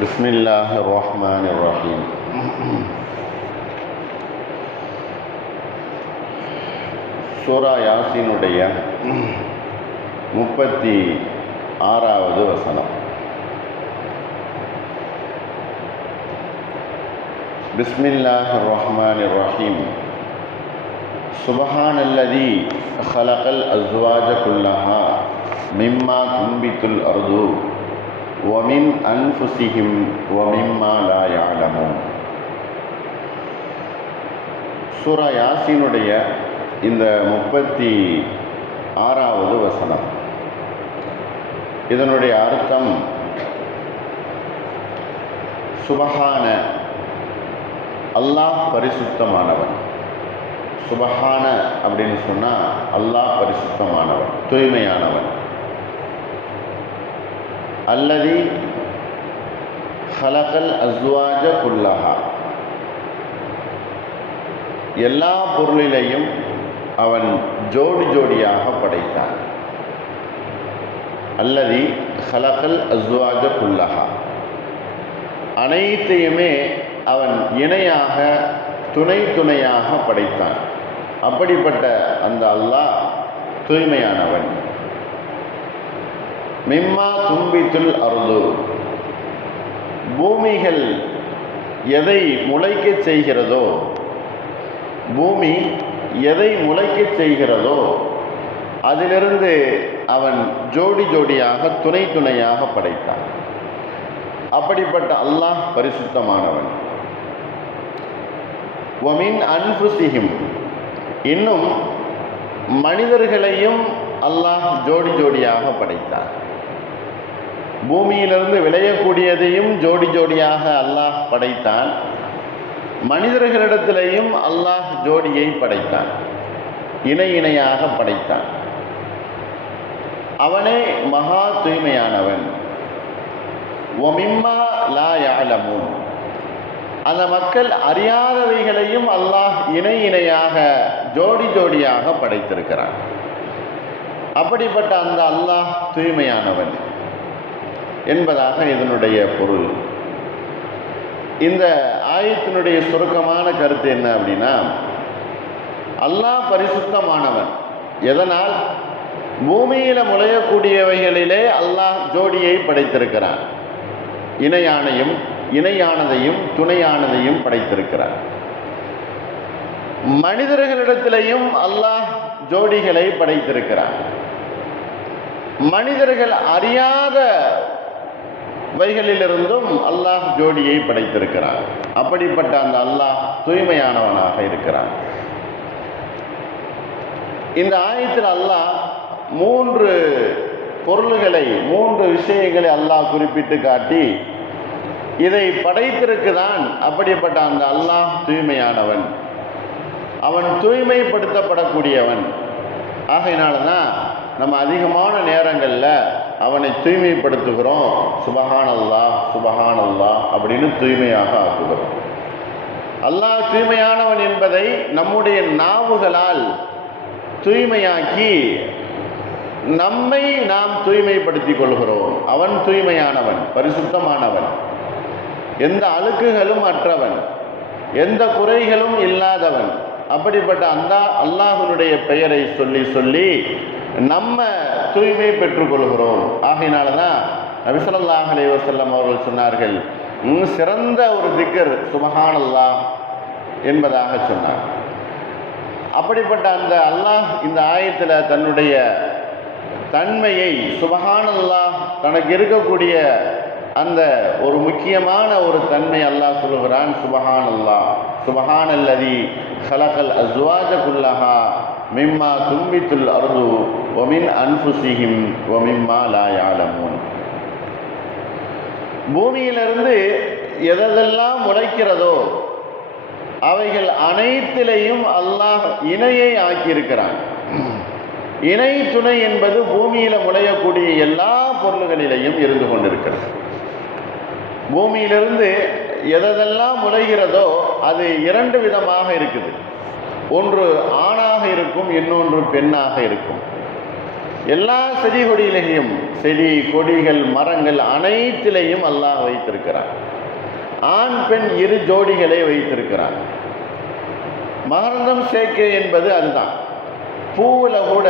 பிஸ்மில்லாஹிர் ரஹ்மானிர் ரஹீம். சூரா யாசீனுடைய 36வது வசனம். பிஸ்மில்லாஹிர் ரஹ்மானிர் ரஹீம். சுப்ஹானல்லதீ ஹலகல் அஸ்வாஜ குல்லஹா மிம்மா துன்பித்துல் அர்து வமின் அன்ஃபுஸிஹிம் வமிம்மா லா யஅலமூன். சூரா யாசீனுடைய இந்த 36வது வசனம். இதனுடைய அர்த்தம், சுபஹான, அல்லாஹ் பரிசுத்தமானவன். சுபஹான அப்படின்னு சொன்னால் அல்லாஹ் பரிசுத்தமானவன், தூய்மையானவன். அல்லதி ஹலகல் அஸ்வாஜ குல்லஹா, எல்லா பொருளிலையும் அவன் ஜோடி ஜோடியாக படைத்தான். அல்லதி ஹலகல் அஸ்வாஜ குல்லஹா, அனைத்தையுமே அவன் இணையாக துணை துணையாக படைத்தான். அப்படிப்பட்ட அந்த அல்லாஹ் தூய்மையானவன். மிம்மா துன்பித்துல் அர்து, பூமிகள் எதை முளைக்கச் செய்கிறதோ, பூமி எதை முளைக்கச் செய்கிறதோ அதிலிருந்து அவன் ஜோடி ஜோடியாக துணை துணையாக படைத்தான். அப்படிப்பட்ட அல்லாஹ் பரிசுத்தமானவன். வமின் அன்ஃபுஸிஹிம், இன்னும் மனிதர்களையும் அல்லாஹ் ஜோடி ஜோடியாக படைத்தான். பூமியிலிருந்து விளையக்கூடியதையும் ஜோடி ஜோடியாக அல்லாஹ் படைத்தான். மனிதர்களிடத்திலேயும் அல்லாஹ் ஜோடியை படைத்தான், இணை இணையாக படைத்தான். அவனே மகா தூய்மையானவன். வமிம்மா லா யஅலமூன், அந்த மக்கள் அறியாதவைகளையும் அல்லாஹ் இணை இணையாக ஜோடி ஜோடியாக படைத்திருக்கிறான். அப்படிப்பட்ட அந்த அல்லாஹ் தூய்மையானவன் என்பதாக இதனுடைய பொருள். இந்த ஆயத்தினுடைய சுருக்கமான கருத்து என்ன அப்படின்னா, அல்லாஹ் பரிசுத்தமானவன். எதனால்? பூமியில் முளையக்கூடியவைகளிலே அல்லாஹ் ஜோடியை படைத்திருக்கிறான். இணையானதையும் துணையானதையும் படைத்திருக்கிறார். மனிதர்களிடத்திலேயும் அல்லாஹ் ஜோடிகளை படைத்திருக்கிறார். மனிதர்கள் அறியாத வைகளிலிருந்தும் அல்லாஹ் ஜோடியை படைத்திருக்கிறார். அப்படிப்பட்ட அந்த அல்லாஹ் தூய்மையானவனாக இருக்கிறான். இந்த ஆயத்தில் அல்லாஹ் 3 பொருள்களை, 3 விஷயங்களை அல்லாஹ் குறிப்பிட்டு காட்டி இதை படைத்திருக்குதான். அப்படிப்பட்ட அந்த அல்லாஹ் தூய்மையானவன், அவன் தூய்மைப்படுத்தப்படக்கூடியவன். ஆகையினால்தான் நம்ம அதிகமான நேரங்களில் அவனை தூய்மைப்படுத்துகிறோம். சுபஹானல்லாஹ் சுபஹானல்லாஹ் அப்படின்னு தூய்மையாக ஆக்குகிறோம். அல்லாஹ் தூய்மையானவன் என்பதை நம்முடைய நாவுகளால் தூய்மையாக்கி நம்மை நாம் தூய்மைப்படுத்திக் கொள்கிறோம். அவன் தூய்மையானவன், பரிசுத்தமானவன், எந்த அழுக்குகளும் அற்றவன், எந்த குறைகளும் இல்லாதவன். அப்படிப்பட்ட அந்த அல்லாஹ்வுடைய பெயரை சொல்லி சொல்லி நம்ம தூய்மை பெற்றுக்கொள்கிறோம். ஆகையினால தான் நபி ஸல்லல்லாஹு அலைஹி வஸல்லம் அவர்கள் சொன்னார்கள், சிறந்த ஒரு திக்ர் சுப்ஹானல்லாஹ் என்பதாக சொன்னார். அப்படிப்பட்ட அந்த அல்லாஹ் இந்த ஆயத்தில் தன்னுடைய தன்மையை, சுப்ஹானல்லாஹ், தனக்கு இருக்கக்கூடிய அந்த ஒரு முக்கியமான ஒரு தன்மை அல்லாஹ் சொல்லுகிறான். சுப்ஹானல்லாஹ், சுப்ஹானல்லதீ ஹலகல் அஸ்வாஜ குல்லஹா மிம்மா துன்பித்துல் அர்து வமின் அன்ஃபுஸிஹிம் வமிம்மா லா யஅலமூன். பூமியிலிருந்து எதெல்லாம் முளைக்கிறதோ அவைகள் அனைத்திலையும் அல்லாஹ் இணையை ஆக்கியிருக்கிறான். இணை துணை என்பது பூமியில் முளையக்கூடிய எல்லா பொருள்களிலையும் இருந்து கொண்டிருக்கிறது. பூமியிலிருந்து எதெல்லாம் முளைகிறதோ அது 2 விதமாக இருக்குது. ஒன்று ஆணாக இருக்கும், இன்னொன்று பெண்ணாக இருக்கும். எல்லா செடி கொடியிலையும், செடி கொடிகள் மரங்கள் அனைத்திலையும் அல்லாஹ் வைத்திருக்கிறான். ஆண் பெண் இரு ஜோடிகளை வைத்திருக்கிறான். மகரந்தம் சேர்க்கை என்பது அதுதான். பூவில் கூட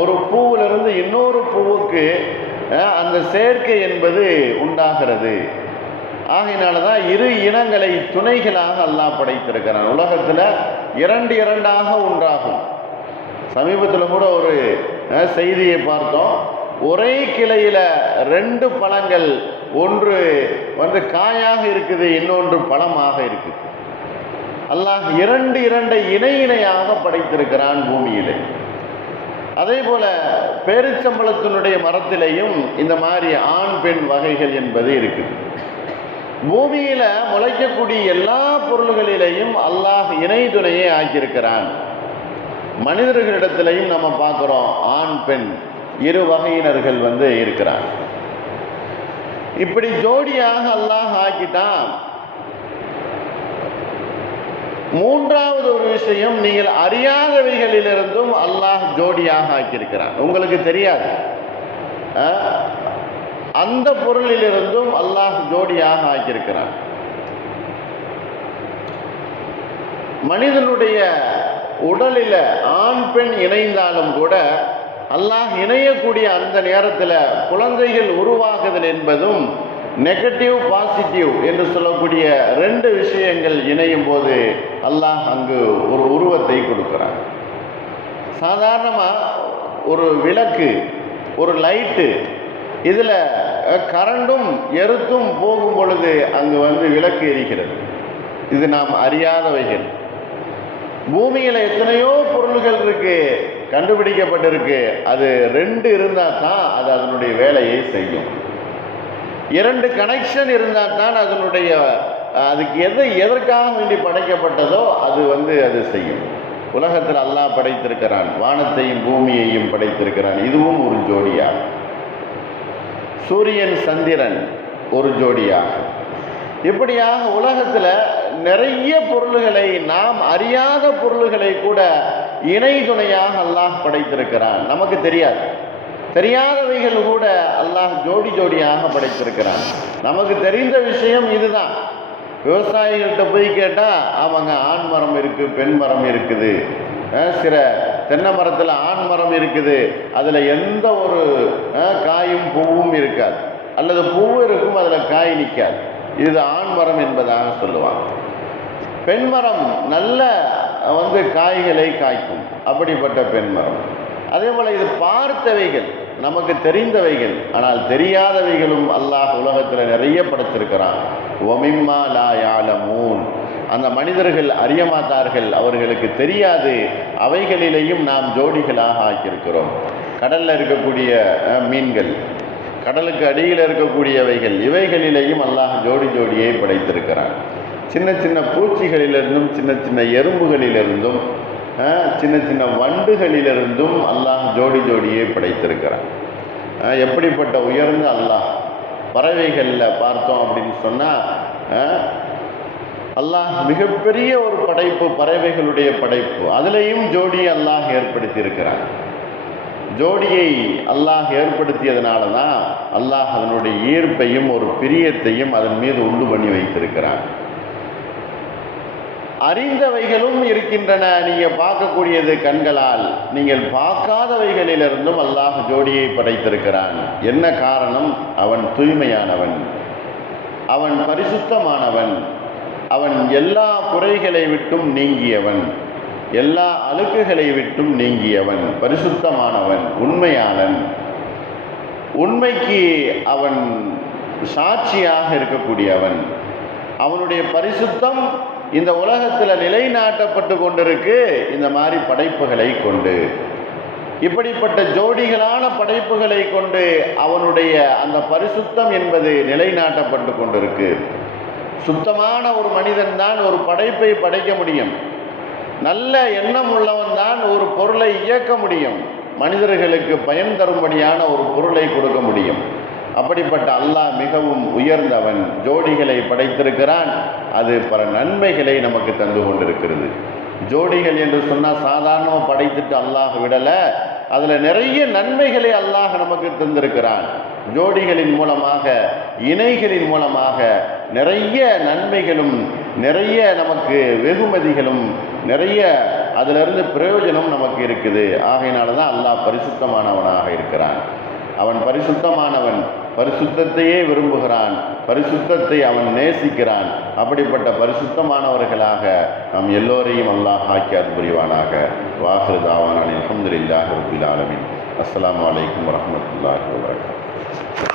ஒரு பூவிலிருந்து இன்னொரு பூவுக்கு அந்த சேர்க்கை என்பது உண்டாகிறது. ஆகையினால தான் இரு இனங்களை துணைகளாக அல்லாஹ் படைத்திருக்கிறான். உலகத்தில் இரண்டு இரண்டாக உண்டாகும். சமீபத்தில் கூட ஒரு செய்தியை பார்த்தோம். ஒரே கிளையில் ரெண்டு பழங்கள், ஒன்று காயாக இருக்குது, இன்னொன்று பழமாக இருக்குது. அல்லாஹ் இரண்டு இரண்டை இணை இணையாக படைத்திருக்கிறான் பூமியிலே. அதே போல பேரிச்சம்பளத்தினுடைய மரத்திலேயும் இந்த மாதிரி ஆண் பெண் வகைகள் என்பது இருக்குது. பூமியில முளைக்கக்கூடிய எல்லா பொருள்களிலேயும் அல்லாஹ் இணை துணையை ஆக்கியிருக்கிறான். மனிதர்களிடத்திலையும் நம்ம பார்க்குறோம், ஆண் பெண் இரு வகையினர்கள் இருக்கிறான். இப்படி ஜோடியாக அல்லாஹ் ஆக்கிட்டான். மூன்றாவது ஒரு விஷயம், நீங்கள் அறியாதவைகளிலிருந்தும் அல்லாஹ் ஜோடியாக ஆக்கியிருக்கிறான். உங்களுக்கு தெரியாது, அந்த பொருளிலிருந்தும் அல்லாஹ் ஜோடியாக ஆக்கியிருக்கிறான். மனிதனுடைய உடலில் ஆண் பெண் இணைந்தாலும் கூட அல்லாஹ் இணையக்கூடிய அந்த நேரத்தில் குழந்தைகள் உருவாகுதல் என்பதும் நெகட்டிவ் பாசிட்டிவ் என்று சொல்லக்கூடிய ரெண்டு விஷயங்கள் இணையும் போது அல்லாஹ் அங்கு ஒரு உருவத்தை கொடுக்கிறான். சாதாரணமாக ஒரு விளக்கு, ஒரு லைட்டு, இதில் கரண்டும் எருத்தும் போகும் பொழுது அங்கு விளக்கு எரிக்கிறது. இது நாம் அறியாதவைகள். பூமியில் எத்தனையோ பொருள்கள் இருக்கு, கண்டுபிடிக்கப்பட்டிருக்கு. அது ரெண்டு இருந்தால் தான் அது அதனுடைய வேலையை செய்யும். இரண்டு கனெக்ஷன் இருந்தால் தான் அதனுடைய அதுக்கு எதற்காக வேண்டி படைக்கப்பட்டதோ அது அது செய்யும். உலகத்தில் அல்லாஹ் படைத்திருக்கிறான், வானத்தையும் பூமியையும் படைத்திருக்கிறான். இதுவும் ஒரு ஜோடியாக. சூரியன் சந்திரன் ஒரு ஜோடியாக. இப்படியாக உலகத்தில் நிறைய பொருள்களை, நாம் அறியாத பொருள்களை கூட இணை துணையாக அல்லாஹ் படைத்திருக்கிறான். நமக்கு தெரியாது, தெரியாதவைகள் கூட அல்லாஹ் ஜோடி ஜோடியாக படைத்திருக்கிறான். நமக்கு தெரிந்த விஷயம் இதுதான். விவசாயிகள்கிட்ட போய் கேட்டால் அவங்க ஆண் மரம் இருக்குது, பெண் மரம் இருக்குது. சில தென்னை மரத்தில் ஆண் மரம் இருக்குது, அதில் எந்த ஒரு காயும் பூவும் இருக்காது, அல்லது பூவும் இருக்கும் அதில் காய் நிற்காது. இது ஆண் மரம் என்பதாக சொல்லுவாங்க. பெண் மரம் நல்ல காய்களை காய்க்கும், அப்படிப்பட்ட பெண் மரம். அதே போல் இது பார்த்தவைகள், நமக்கு தெரிந்தவைகள், ஆனால் தெரியாதவைகளும் அல்லாஹ் உலகத்தில் நிறைய படைத்திருக்கிறான். ஒமிம்மா லா யாலமூன், அந்த மனிதர்கள் அறிய மாட்டார்கள், அவர்களுக்கு தெரியாது. அவைகளிலேயும் நாம் ஜோடிகளாக ஆக்கியிருக்கிறோம். கடலில் இருக்கக்கூடிய மீன்கள், கடலுக்கு அடியில் இருக்கக்கூடியவைகள், இவைகளிலேயும் அல்லாஹ் ஜோடி ஜோடியை படைத்திருக்கிறான். சின்ன சின்ன பூச்சிகளிலிருந்தும், சின்ன சின்ன எறும்புகளிலிருந்தும், சின்ன சின்ன வண்டுகளிலிருந்தும் அல்லாஹ் ஜோடி ஜோடியை படைத்திருக்கிறான். எப்படிப்பட்ட உயர்ந்த அல்லாஹ்! பறவைகளில் பார்த்தோம் அப்படின்னு சொன்னால் அல்லாஹ் மிகப்பெரிய ஒரு படைப்பு, பறவைகளுடைய படைப்பு. அதிலையும் ஜோடியை அல்லாஹ் ஏற்படுத்தி இருக்கிறான். ஜோடியை அல்லாஹ் ஏற்படுத்தியதுனால தான் அல்லாஹ் அதனுடைய ஈர்ப்பையும் ஒரு பிரியத்தையும் அதன் மீது உண்டு பண்ணி வைத்திருக்கிறான். அறிந்தவைகளும் இருக்கின்றன. நீங்கள் பார்க்கக்கூடியது கண்களால், நீங்கள் பார்க்காதவைகளிலிருந்தும் அல்லாஹ் ஜோடியை படைத்திருக்கிறான். என்ன காரணம்? அவன் தூய்மையானவன், அவன் பரிசுத்தமானவன், அவன் எல்லா குறைகளை விட்டும் நீங்கியவன், எல்லா அழுக்குகளை விட்டும் நீங்கியவன், பரிசுத்தமானவன், உண்மையாளன். உண்மைக்கு அவன் சாட்சியாக இருக்கக்கூடியவன். அவனுடைய பரிசுத்தம் இந்த உலகத்தில் நிலைநாட்டப்பட்டு கொண்டிருக்கு இந்த மாதிரி படைப்புகளை கொண்டு. இப்படிப்பட்ட ஜோடிகளான படைப்புகளை கொண்டு அவனுடைய அந்த பரிசுத்தம் என்பது நிலைநாட்டப்பட்டு கொண்டிருக்கு. சுத்தமான ஒரு மனிதன் தான் ஒரு படைப்பை படைக்க முடியும். நல்ல எண்ணம் உள்ளவன் தான் ஒரு பொருளை இயக்க முடியும், மனிதர்களுக்கு பயன் தரும்படியான ஒரு பொருளை கொடுக்க முடியும். அப்படிப்பட்ட அல்லாஹ் மிகவும் உயர்ந்தவன், ஜோடிகளை படைத்திருக்கிறான். அது பல நன்மைகளை நமக்கு தந்து கொண்டிருக்கிறது. ஜோடிகள் என்று சொன்னால் சாதாரணமாக படைத்துட்டு அல்லாஹ் விடலை, அதில் நிறைய நன்மைகளை அல்லாஹ் நமக்கு தந்திருக்கிறான். ஜோடிகளின் மூலமாக, இணைகளின் மூலமாக நிறைய நன்மைகளும் நிறைய நமக்கு வெகுமதிகளும் நிறைய அதிலிருந்து பிரயோஜனம் நமக்கு இருக்குது. ஆகையினால தான் அல்லாஹ் பரிசுத்தமானவனாக இருக்கிறான். அவன் பரிசுத்தமானவன், பரிசுத்தத்தையே விரும்புகிறான், பரிசுத்தத்தை அவன் நேசிக்கிறான். அப்படிப்பட்ட பரிசுத்தமானவர்களாக நம் எல்லோரையும் அல்லாஹ் ஆக்கி புரிவானாக. வாஹிரு தாவானா அல்ஹம்துலில்லாஹி ரப்பில் ஆலமீன். அஸ்ஸலாமு அலைக்கும் வரஹ்மத்துல்லாஹி வபரகாத்துஹு.